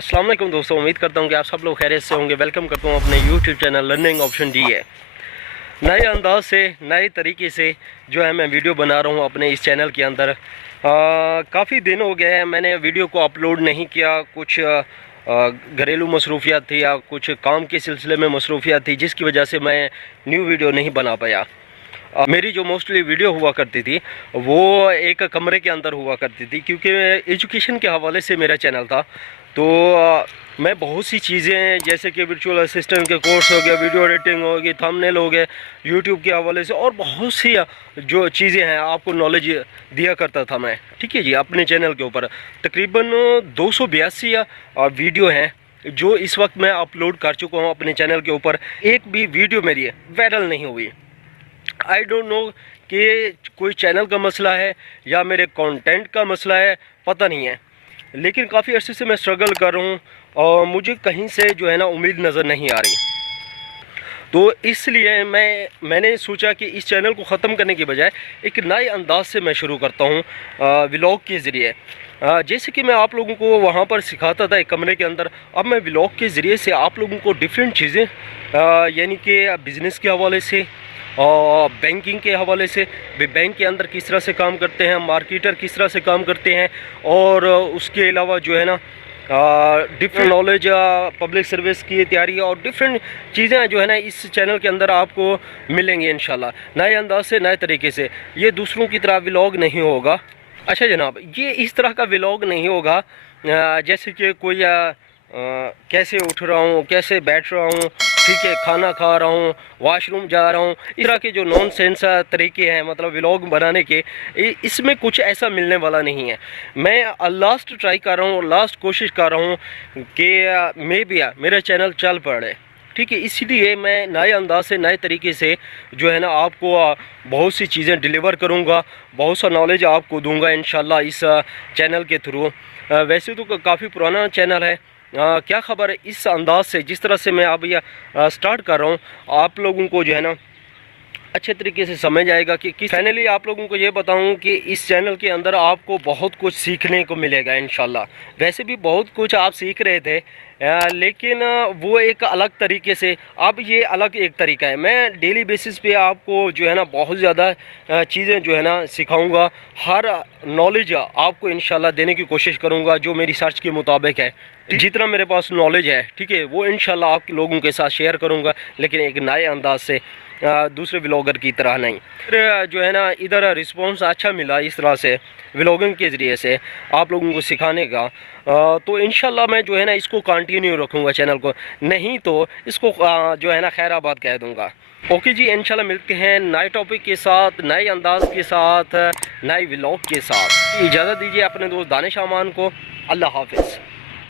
अस्सलाम वालेकुम दोस्तों, उम्मीद करता हूँ कि आप सब लोग खैरियत से होंगे। वेलकम करता हूँ अपने YouTube channel learning option D है। नए अंदाज से नए तरीके से जो है मैं वीडियो बना रहा हूँ अपने इस चैनल के अंदर। काफ़ी दिन हो गए हैं मैंने वीडियो को अपलोड नहीं किया। कुछ घरेलू मसरूफियात थी या कुछ काम के सिलसिले में मसरूफियात थी, जिसकी वजह से मैं न्यू वीडियो नहीं बना पाया। मेरी जो मोस्टली वीडियो हुआ करती थी वो एक कमरे के अंदर हुआ करती थी, क्योंकि एजुकेशन के हवाले से मेरा चैनल था। तो मैं बहुत सी चीज़ें जैसे कि वर्चुअल असिस्टेंट के कोर्स हो गया, वीडियो एडिटिंग हो गई, थंबनेल हो गए, यूट्यूब के हवाले से और बहुत सी जो चीज़ें हैं आपको नॉलेज दिया करता था मैं। ठीक है जी, अपने चैनल के ऊपर तकरीबन 282 वीडियो हैं जो इस वक्त मैं अपलोड कर चुका हूँ अपने चैनल के ऊपर। एक भी वीडियो मेरी वायरल नहीं हुई। आई डोंट नो कि कोई चैनल का मसला है या मेरे कंटेंट का मसला है, पता नहीं है। लेकिन काफ़ी अर्से से मैं स्ट्रगल कर रहा हूँ और मुझे कहीं से जो है ना उम्मीद नज़र नहीं आ रही। तो इसलिए मैंने सोचा कि इस चैनल को ख़त्म करने की बजाय एक नए अंदाज से मैं शुरू करता हूँ व्लॉग के ज़रिए। जैसे कि मैं आप लोगों को वहाँ पर सिखाता था एक कमरे के अंदर, अब मैं व्लॉग के ज़रिए से आप लोगों को डिफरेंट चीज़ें यानी कि बिज़नेस के हवाले से और बैंकिंग के हवाले से, बैंक के अंदर किस तरह से काम करते हैं, मार्केटर किस तरह से काम करते हैं, और उसके अलावा जो है ना डिफरेंट नॉलेज पब्लिक सर्विस की तैयारी और डिफरेंट चीज़ें जो है ना इस चैनल के अंदर आपको मिलेंगी इंशाल्लाह नए अंदाज से, नए तरीके से। ये दूसरों की तरह व्लॉग नहीं होगा। अच्छा जनाब, ये इस तरह का व्लॉग नहीं होगा जैसे कि कोई कैसे उठ रहा हूँ, कैसे बैठ रहा हूँ, ठीक है, खाना खा रहा हूँ, वॉशरूम जा रहा हूँ, इस तरह के जो नॉन सेंस तरीके हैं मतलब व्लॉग बनाने के, इसमें कुछ ऐसा मिलने वाला नहीं है। मैं लास्ट ट्राई कर रहा हूँ, लास्ट कोशिश कर रहा हूँ कि मेरा चैनल चल पड़े। ठीक है, इसलिए मैं नए अंदाज से, नए तरीके से जो है ना आपको बहुत सी चीज़ें डिलीवर करूँगा, बहुत सा नॉलेज आपको दूँगा इंशाल्लाह इस चैनल के थ्रू। वैसे तो काफ़ी पुराना चैनल है, क्या ख़बर इस अंदाज से जिस तरह से मैं अब यह स्टार्ट कर रहा हूँ आप लोगों को जो है ना अच्छे तरीके से समझ आएगा कि किस। फाइनली आप लोगों को ये बताऊं कि इस चैनल के अंदर आपको बहुत कुछ सीखने को मिलेगा इंशाल्लाह। वैसे भी बहुत कुछ आप सीख रहे थे लेकिन वो एक अलग तरीके से, अब ये अलग एक तरीका है। मैं डेली बेसिस पे आपको जो है ना बहुत ज़्यादा चीज़ें जो है ना सिखाऊंगा, हर नॉलेज आपको इंशाल्लाह देने की कोशिश करूंगा जो मेरी सर्च के मुताबिक है। जितना मेरे पास नॉलेज है, ठीक है, वो इंशाल्लाह आप लोगों के साथ शेयर करूंगा, लेकिन एक नए अंदाज से, दूसरे व्लॉगर की तरह नहीं। फिर जो है ना इधर रिस्पांस अच्छा मिला इस तरह से व्लॉगिंग के ज़रिए से आप लोगों को सिखाने का, तो इंशाल्लाह मैं जो है ना इसको कंटिन्यू रखूँगा चैनल को, नहीं तो इसको जो है ना खैराबाद कह दूँगा। ओके जी, इंशाल्लाह मिलते हैं नए टॉपिक के साथ, नए अंदाज के साथ, नए व्लॉग के साथ। इजाज़त दीजिए अपने दोस्त दानिश अमान को। अल्लाह हाफिज़।